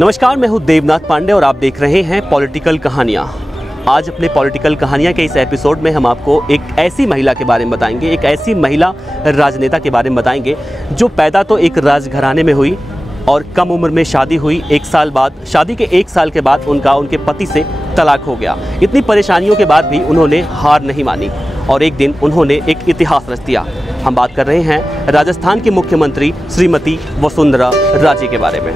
नमस्कार, मैं हूं देवनाथ पांडे और आप देख रहे हैं पॉलिटिकल कहानियां। आज अपने पॉलिटिकल कहानियां के इस एपिसोड में हम आपको एक ऐसी महिला के बारे में बताएंगे, एक ऐसी महिला राजनेता के बारे में बताएंगे जो पैदा तो एक राजघराने में हुई और कम उम्र में शादी हुई। शादी के एक साल के बाद उनके पति से तलाक हो गया। इतनी परेशानियों के बाद भी उन्होंने हार नहीं मानी और एक दिन उन्होंने एक इतिहास रच दिया। हम बात कर रहे हैं राजस्थान की मुख्यमंत्री श्रीमती वसुंधरा राजे के बारे में।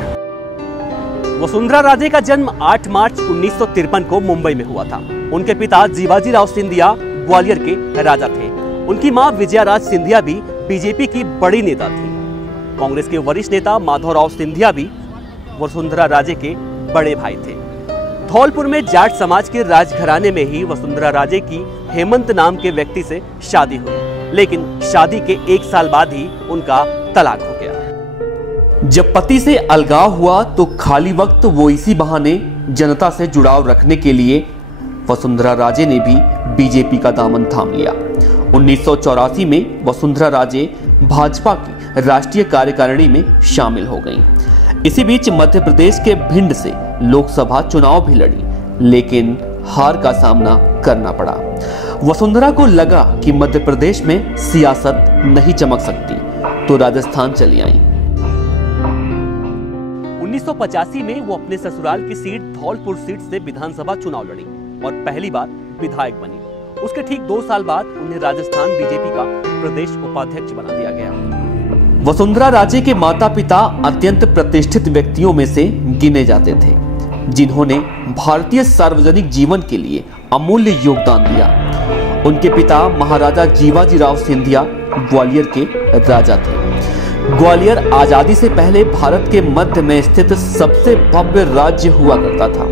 वसुंधरा राजे का जन्म 8 मार्च 1953 को मुंबई में हुआ था। उनके पिता जीवाजीराव सिंधिया ग्वालियर के राजा थे। उनकी मां विजयाराज सिंधिया भी बीजेपी की बड़ी नेता थी। कांग्रेस के वरिष्ठ नेता माधवराव सिंधिया भी वसुंधरा राजे के बड़े भाई थे। धौलपुर में जाट समाज के राजघराने में ही वसुंधरा राजे की हेमंत नाम के व्यक्ति से शादी हुई, लेकिन शादी के एक साल बाद ही उनका तलाक हो गया। जब पति से अलगाव हुआ तो खाली वक्त वो इसी बहाने जनता से जुड़ाव रखने के लिए वसुंधरा राजे ने भी बीजेपी का दामन थाम लिया। 1984 में वसुंधरा राजे भाजपा की राष्ट्रीय कार्यकारिणी में शामिल हो गईं। इसी बीच मध्य प्रदेश के भिंड से लोकसभा चुनाव भी लड़ी, लेकिन हार का सामना करना पड़ा। वसुंधरा को लगा कि मध्य प्रदेश में सियासत नहीं चमक सकती, तो राजस्थान चली आई। 1985 में वो अपने ससुराल की सीट धौलपुर सीट से विधानसभा चुनाव लड़ी और पहली बार विधायक बनी। उसके ठीक 2 साल बाद उन्हें राजस्थान बीजेपी का प्रदेश उपाध्यक्ष बना दिया गया। वसुंधरा राजे के माता पिता अत्यंत प्रतिष्ठित व्यक्तियों में से गिने जाते थे, जिन्होंने भारतीय सार्वजनिक जीवन के लिए अमूल्य योगदान दिया। उनके पिता महाराजा जीवाजीराव सिंधिया ग्वालियर के राजा थे। ग्वालियर आजादी से पहले भारत के मध्य में स्थित सबसे भव्य राज्य हुआ करता था।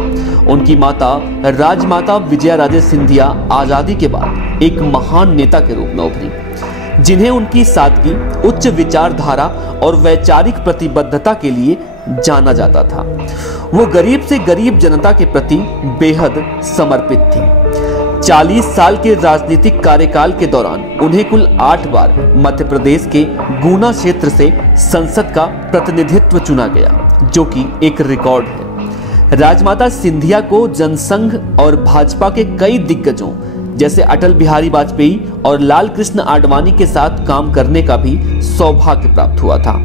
उनकी माता राजमाता विजयाराजे सिंधिया आजादी के बाद एक महान नेता के रूप में उभरी, जिन्हें उनकी सादगी, उच्च विचारधारा और वैचारिक प्रतिबद्धता के लिए जाना जाता था। वो गरीब से गरीब जनता के प्रति बेहद समर्पित थी। 40 साल के राजनीतिक कार्यकाल के दौरान उन्हें कुल 8 बार मध्य प्रदेश के गुना क्षेत्र से संसद का प्रतिनिधित्व चुना गया, जो कि एक रिकॉर्ड है। राजमाता सिंधिया को जनसंघ और भाजपा के कई दिग्गजों जैसे अटल बिहारी वाजपेयी और लाल कृष्ण आडवाणी के साथ काम करने का भी सौभाग्य प्राप्त हुआ था।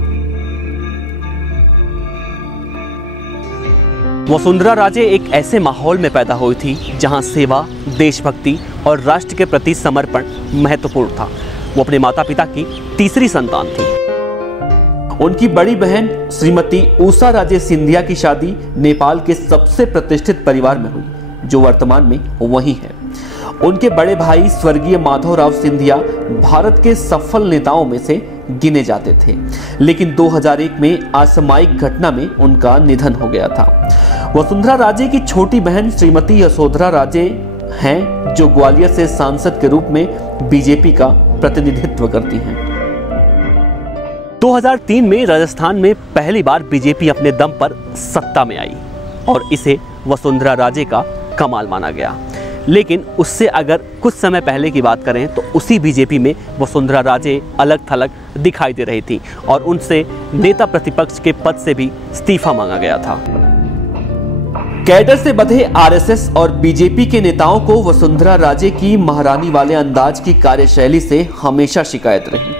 वसुंधरा राजे एक ऐसे माहौल में पैदा हुई थी जहां सेवा, देशभक्ति और राष्ट्र के प्रति समर्पण महत्वपूर्ण था। वो अपने माता पिता की तीसरी संतान थी। उनकी बड़ी बहन श्रीमती उषा राजे सिंधिया की शादी नेपाल के सबसे प्रतिष्ठित परिवार में हुई, जो वर्तमान में वही है। उनके बड़े भाई स्वर्गीय माधवराव सिंधिया भारत के सफल नेताओं में से गिने जाते थे, लेकिन 2001 में असामयिक घटना में उनका निधन हो गया था। वसुंधरा राजे की छोटी बहन श्रीमती यशोधरा राजे हैं, जो ग्वालियर से सांसद के रूप में बीजेपी का प्रतिनिधित्व करती हैं। 2003 में राजस्थान में पहली बार बीजेपी अपने दम पर सत्ता में आई और इसे वसुंधरा राजे का कमाल माना गया। लेकिन उससे अगर कुछ समय पहले की बात करें तो उसी बीजेपी में वसुंधरा राजे अलग थलग दिखाई दे रही थी और उनसे नेता प्रतिपक्ष के पद से भी इस्तीफा मांगा गया था। कैडर से बंधे आरएसएस और बीजेपी के नेताओं को वसुंधरा राजे की महारानी वाले अंदाज की कार्यशैली से हमेशा शिकायत रही।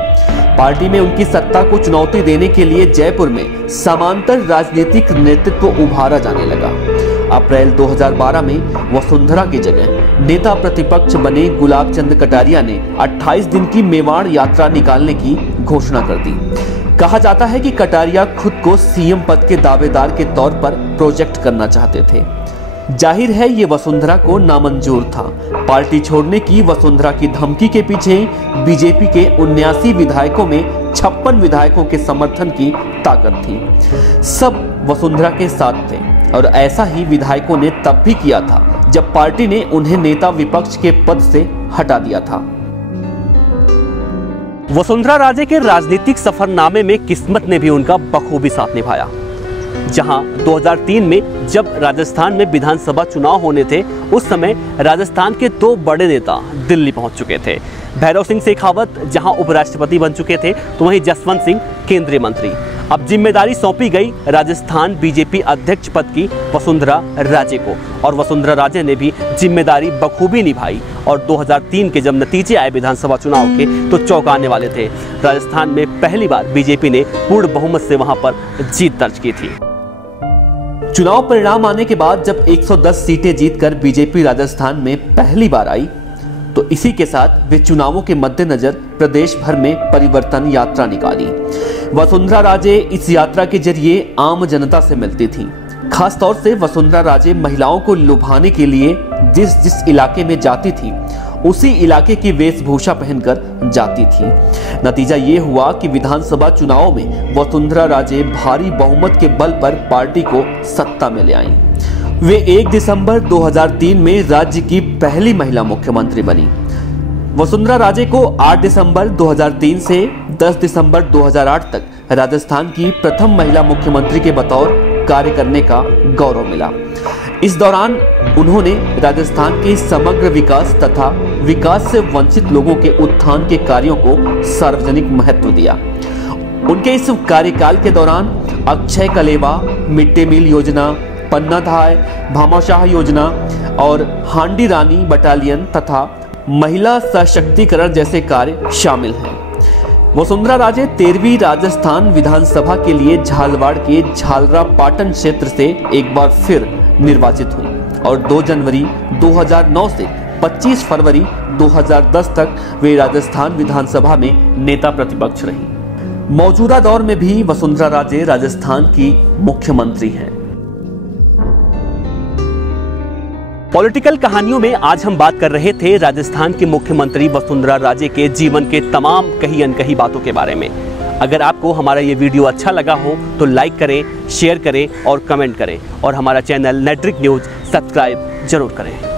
पार्टी में उनकी सत्ता को चुनौती देने के लिए जयपुर में समांतर राजनीतिक नेतृत्व उभारा जाने लगा। अप्रैल 2012 में वसुंधरा की जगह नेता प्रतिपक्ष बने गुलाब चंद कटारिया ने 28 दिन की मेवाड़ यात्रा निकालने की घोषणा कर दी। कहा जाता है कि कटारिया खुद को सीएम पद के दावेदार के तौर पर प्रोजेक्ट करना चाहते थे। जाहिर है ये वसुंधरा को नामंजूर था। पार्टी छोड़ने की वसुंधरा की धमकी के पीछे बीजेपी के 79 विधायकों में 56 विधायकों के समर्थन की ताकत थी। सब वसुंधरा के साथ थे और ऐसा ही विधायकों ने तब भी किया था जब पार्टी ने उन्हें नेता विपक्ष के पद से हटा दिया था। वसुंधरा राजे के राजनीतिक सफरनामे में किस्मत ने भी उनका बखूबी साथ निभाया। जहां 2003 में जब राजस्थान में विधानसभा चुनाव होने थे, उस समय राजस्थान के 2 बड़े नेता दिल्ली पहुंच चुके थे। भैरव सिंह शेखावत जहां उपराष्ट्रपति बन चुके थे, तो वहीं जसवंत सिंह केंद्रीय मंत्री। अब जिम्मेदारी सौंपी गई राजस्थान बीजेपी अध्यक्ष पद की वसुंधरा राजे को, और वसुंधरा राजे ने भी जिम्मेदारी बखूबी निभाई। और 2003 के जब नतीजे आए विधानसभा चुनाव के, तो चौंकाने वाले थे। राजस्थान में पहली बार बीजेपी ने पूर्ण बहुमत से वहां पर जीत दर्ज की थी। चुनाव परिणाम आने के बाद जब 110 सीटें जीतकर बीजेपी राजस्थान में पहली बार आई, तो इसी के साथ वे चुनावों के मद्देनजर प्रदेश भर में परिवर्तन यात्रा निकाली। वसुंधरा राजे इस यात्रा के जरिए आम जनता से मिलती थीं। खास तौर से वसुंधरा राजे महिलाओं को लुभाने के लिए जिस जिस इलाके में जाती थी, उसी इलाके की वेशभूषा पहनकर जाती थी। नतीजा ये हुआ कि विधानसभा चुनाव में वसुंधरा राजे भारी बहुमत के बल पर पार्टी को सत्ता में ले आईं। वे 1 दिसंबर 2003 में राज्य की पहली महिला मुख्यमंत्री बनी। वसुंधरा राजे को 8 दिसंबर 2003 से 10 दिसंबर 2008 तक राजस्थान की प्रथम महिला मुख्यमंत्री के बतौर कार्य करने का गौरव मिला। इस दौरान उन्होंने राजस्थान के समग्र विकास तथा विकास से वंचित लोगों के उत्थान के कार्यों को सार्वजनिक महत्व दिया। उनके इस कार्यकाल के दौरान अक्षय कलेवा, मिड डे मील योजना, पन्नाधाय, भामाशाह योजना और हांडी रानी बटालियन तथा महिला सशक्तिकरण जैसे कार्य शामिल हैं। वसुंधरा राजे 13वीं राजस्थान विधानसभा के लिए झालवाड़ के झालरा पाटन क्षेत्र से एक बार फिर निर्वाचित हुई और 2 जनवरी 2009 से 25 फरवरी 2010 तक वे राजस्थान विधानसभा में नेता प्रतिपक्ष रही। मौजूदा दौर में भी वसुंधरा राजे राजस्थान की मुख्यमंत्री हैं। पॉलिटिकल कहानियों में आज हम बात कर रहे थे राजस्थान की मुख्यमंत्री वसुंधरा राजे के जीवन के तमाम कही अनकही बातों के बारे में। अगर आपको हमारा ये वीडियो अच्छा लगा हो तो लाइक करें, शेयर करें और कमेंट करें, और हमारा चैनल नेट्रिक न्यूज़ सब्सक्राइब जरूर करें।